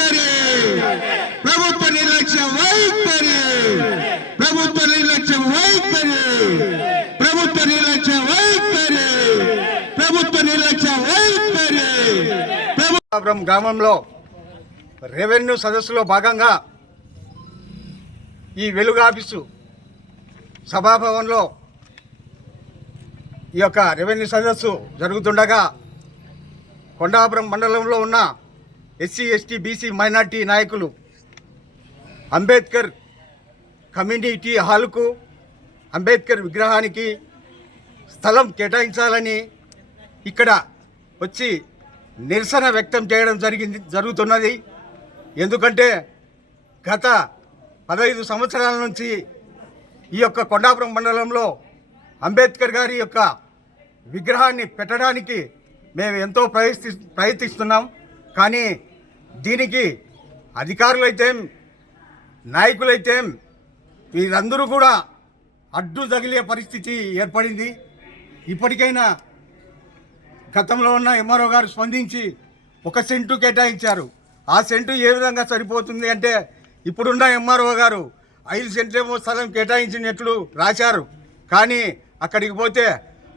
వైఖరి, ప్రభుత్వ నిర్లక్ష్య వైఖరి, ప్రభుత్వ నిర్లక్ష్య వైఖరి, ప్రభుత్వ నిర్లక్ష్య వైఖరి, ప్రభుత్వ నిర్లక్ష్య వైఖరి. గ్రామంలో రెవెన్యూ సదస్సులో భాగంగా ఈ వెలుగు ఆఫీసు సభాభవన్లో ఈ యొక్క రెవెన్యూ సదస్సు జరుగుతుండగా కొండాపురం మండలంలో ఉన్న ఎస్సీ ఎస్టీ బీసీ మైనార్టీ నాయకులు అంబేద్కర్ కమ్యూనిటీ హాల్కు అంబేద్కర్ విగ్రహానికి స్థలం కేటాయించాలని ఇక్కడ వచ్చి నిరసన వ్యక్తం చేయడం జరుగుతున్నది. ఎందుకంటే గత 15 సంవత్సరాల నుంచి ఈ యొక్క కొండాపురం మండలంలో అంబేద్కర్ గారి యొక్క విగ్రహాన్ని పెట్టడానికి మేము ఎంతో ప్రయత్నిస్తున్నాం. కానీ దీనికి అధికారులైతే నాయకులైతే వీరందరూ కూడా అడ్డు తగిలే పరిస్థితి ఏర్పడింది. ఇప్పటికైనా గతంలో ఉన్న ఎంఆర్ఓ గారు స్పందించి 1 సెంటు కేటాయించారు. ఆ సెంటు ఏ విధంగా సరిపోతుంది అంటే ఇప్పుడున్న ఎంఆర్ఓ గారు 5 సెంట్లేమో స్థలం కేటాయించినట్లు రాశారు. కానీ అక్కడికి పోతే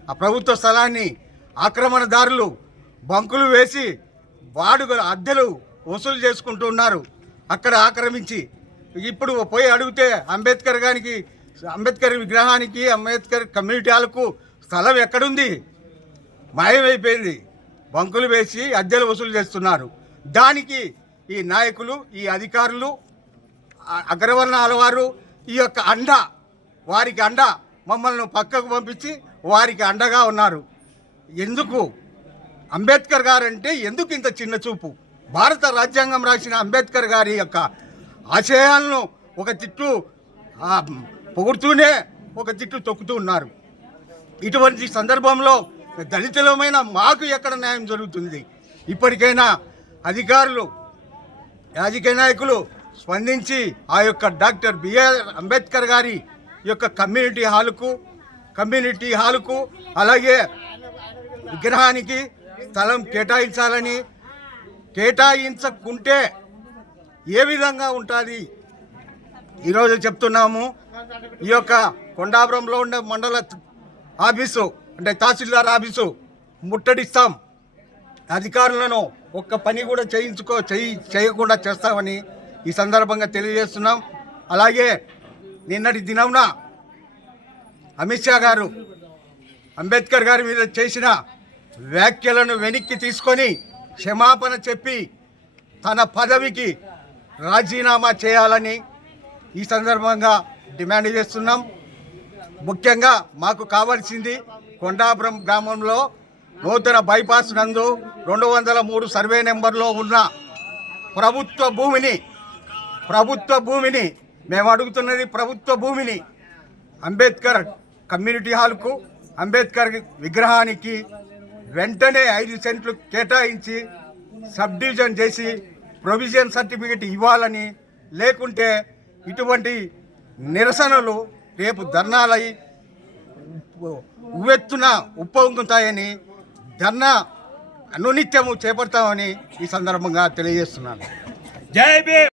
ఆ ప్రభుత్వ స్థలాన్ని ఆక్రమణదారులు బంకులు వేసి అద్దెలు వసూలు చేసుకుంటూ ఉన్నారు. అక్కడ ఆక్రమించి ఇప్పుడు పోయి అడిగితే అంబేద్కర్ విగ్రహానికి అంబేద్కర్ కమ్యూనిటీ హాల్కు స్థలం ఎక్కడుంది? మాయమైపోయింది. బంకులు వేసి అద్దెలు వసూలు చేస్తున్నారు. దానికి ఈ నాయకులు, ఈ అధికారులు, అగ్రవర్ణాల వారు ఈ యొక్క వారికి మమ్మల్ని పక్కకు పంపించి వారికి అండగా ఉన్నారు. ఎందుకు అంబేద్కర్ గారు అంటే ఎందుకు ఇంత చిన్న చూపు? భారత రాజ్యాంగం రాసిన అంబేద్కర్ గారి యొక్క ఆశయాలను ఒక తిట్టు పొగుడుతూనే ఒక తిట్టు తొక్కుతూ ఉన్నారు. ఇటువంటి సందర్భంలో దళితులమైన మాకు ఎక్కడ న్యాయం జరుగుతుంది? ఇప్పటికైనా అధికారులు, రాజకీయ నాయకులు స్పందించి ఆ యొక్క డాక్టర్ బిఆర్ అంబేద్కర్ గారి యొక్క కమ్యూనిటీ హాలుకు అలాగే విగ్రహానికి స్థలం కేటాయించాలని, కేటాయించకుంటే ఏ విధంగా ఉంటుంది ఈరోజు చెప్తున్నాము. ఈ యొక్క కొండాపురంలో ఉండే మండల ఆఫీసు అంటే తహసీల్దార్ ఆఫీసు ముట్టడిస్తాం, అధికారులను ఒక్క పని కూడా చేయకుండా చేస్తామని ఈ సందర్భంగా తెలియజేస్తున్నాం. అలాగే నిన్నటి దినంన అమిత్ షా గారు అంబేద్కర్ గారి మీద చేసిన వ్యాఖ్యలను వెనక్కి తీసుకొని క్షమాపణ చెప్పి తన పదవికి రాజీనామా చేయాలని ఈ సందర్భంగా డిమాండ్ చేస్తున్నాం. ముఖ్యంగా మాకు కావాల్సింది కొండాపురం గ్రామంలో నూతన బైపాస్ నందు 203 సర్వే నెంబర్లో ఉన్న ప్రభుత్వ భూమిని మేము అడుగుతున్నది ప్రభుత్వ భూమిని అంబేద్కర్ కమ్యూనిటీ హాల్కు అంబేద్కర్ విగ్రహానికి వెంటనే 5 సెంట్లు కేటాయించి సబ్ డివిజన్ చేసి ప్రొవిజన్ సర్టిఫికెట్ ఇవ్వాలని, లేకుంటే ఇటువంటి నిరసనలు రేపు ధర్నాలై ఉవ్వెత్తున ఉప్పొంగుతాయని ధర్నా అనునిత్యము చేపడతామని ఈ సందర్భంగా తెలియజేస్తున్నాను. జై భీమ్.